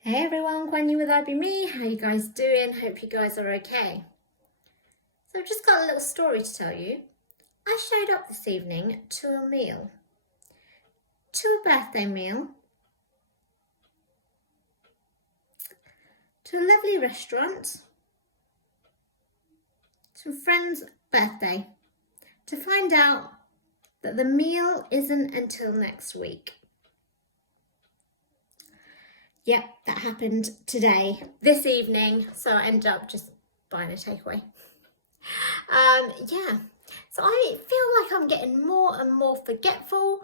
Hey everyone, Kwan-yee with me. How you guys doing? Hope you guys are okay. So I've just got a little story to tell you. I showed up this evening to a meal, to a birthday meal, to a lovely restaurant, to a friend's birthday, to find out that the meal isn't until next week. Yep, that happened today, this evening, so I ended up just buying a takeaway. Yeah, so I feel like I'm getting more and more forgetful,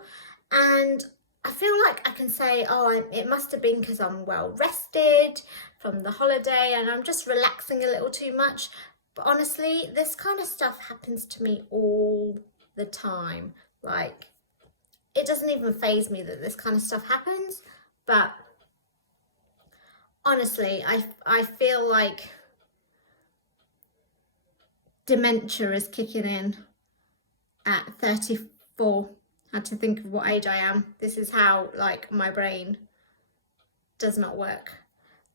and I feel like I can say, it must have been because I'm well rested from the holiday and I'm just relaxing a little too much. But honestly, this kind of stuff happens to me all the time. Like, it doesn't even faze me that this kind of stuff happens, but honestly, I feel like dementia is kicking in at 34. I had to think of what age I am. This is how, like, my brain does not work.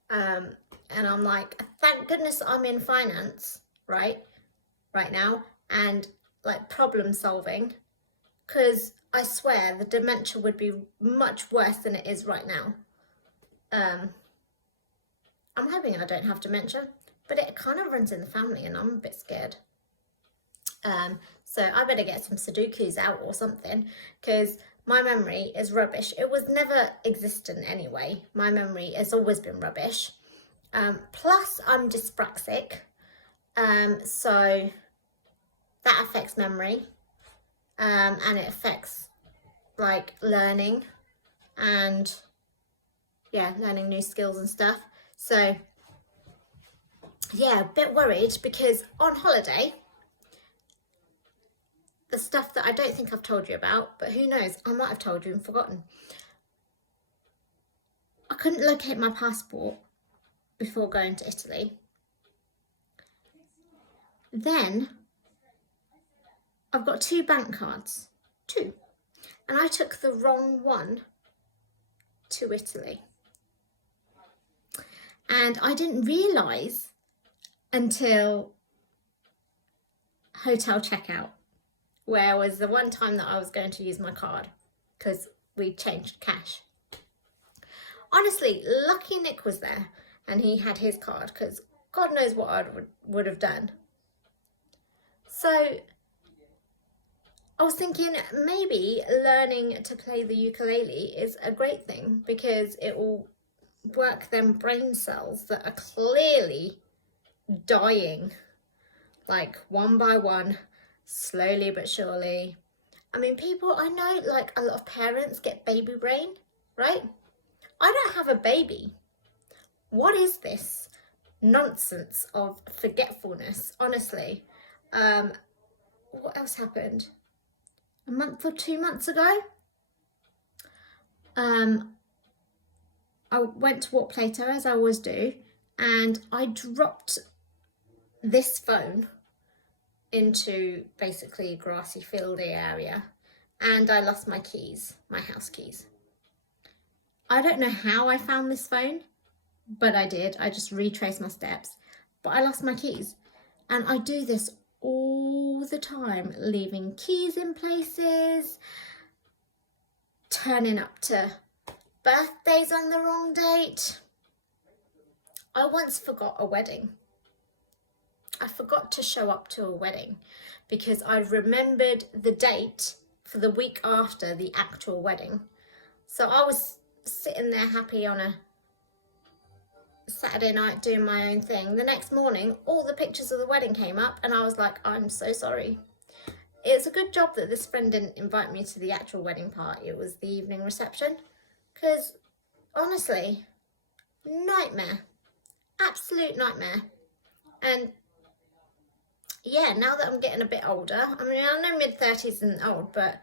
And I'm like, thank goodness I'm in finance, right now, and like problem solving, because I swear the dementia would be much worse than it is right now. I'm hoping I don't have dementia, but it kind of runs in the family and I'm a bit scared. So I better get some Sudokus out or something, because my memory is rubbish. It was never existent anyway. My memory has always been rubbish. Plus I'm dyspraxic, so that affects memory, and it affects like learning and learning new skills and stuff. So yeah, a bit worried, because on holiday, the stuff that I don't think I've told you about, but who knows, I might have told you and forgotten. I couldn't locate my passport before going to Italy. Then I've got 2 bank cards, 2, and I took the wrong one to Italy. And I didn't realise until hotel checkout, where was the one time that I was going to use my card, because we changed cash. Honestly, lucky Nick was there and he had his card, because God knows what I would have done. So I was thinking maybe learning to play the ukulele is a great thing, because it will work them brain cells that are clearly dying, like one by one, slowly but surely. I mean, people, I know, like, a lot of parents get baby brain, right? I don't have a baby. What is this nonsense of forgetfulness, honestly? What else happened? A month or 2 months ago, I went to walk Plato, as I always do, and I dropped this phone into basically a grassy fieldy area, and I lost my keys, my house keys. I don't know how I found this phone, but I did. I just retraced my steps, but I lost my keys. And I do this all the time, leaving keys in places, turning up to birthdays on the wrong date. I once forgot a wedding. I forgot to show up to a wedding because I remembered the date for the week after the actual wedding. So I was sitting there happy on a Saturday night doing my own thing. The next morning, all the pictures of the wedding came up and I was like, I'm so sorry. It's a good job that this friend didn't invite me to the actual wedding part. It was the evening reception, because honestly, nightmare, absolute nightmare. And yeah, now that I'm getting a bit older, I mean, I know mid-30s isn't old, but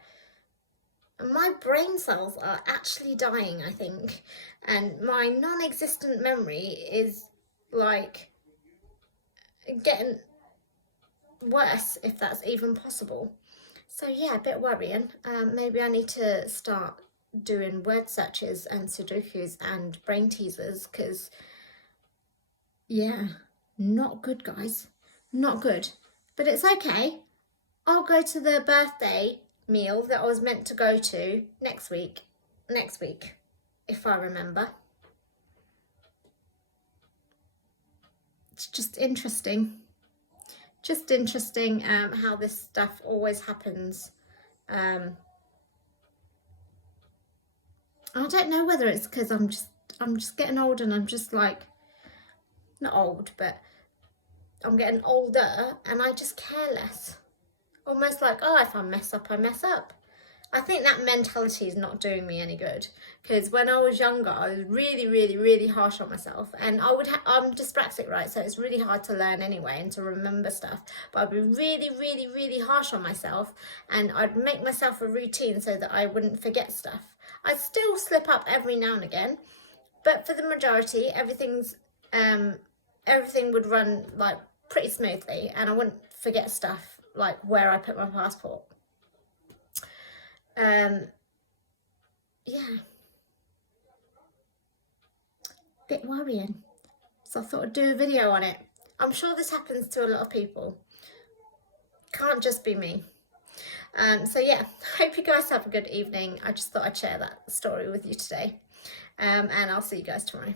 my brain cells are actually dying, I think. And my non-existent memory is like getting worse, if that's even possible. So yeah, a bit worrying. Maybe I need to start doing word searches and Sudokus and brain teasers, because, yeah, not good, guys. Not good. But it's okay. I'll go to the birthday meal that I was meant to go to next week, if I remember. It's just interesting. Just interesting how this stuff always happens. I don't know whether it's because I'm just getting old, and I'm just like, not old, but I'm getting older and I just care less. Almost like, oh, if I mess up, I mess up. I think that mentality is not doing me any good, because when I was younger, I was really, really, really harsh on myself, and I'm dyspraxic, right? So it's really hard to learn anyway and to remember stuff. But I'd be really, really, really harsh on myself, and I'd make myself a routine so that I wouldn't forget stuff. I'd still slip up every now and again, but for the majority, everything would run like pretty smoothly, and I wouldn't forget stuff like where I put my passport. Yeah, bit worrying. So I thought I'd do a video on it. I'm sure this happens to a lot of people. Can't just be me. So yeah, hope you guys have a good evening. I just thought I'd share that story with you today. And I'll see you guys tomorrow.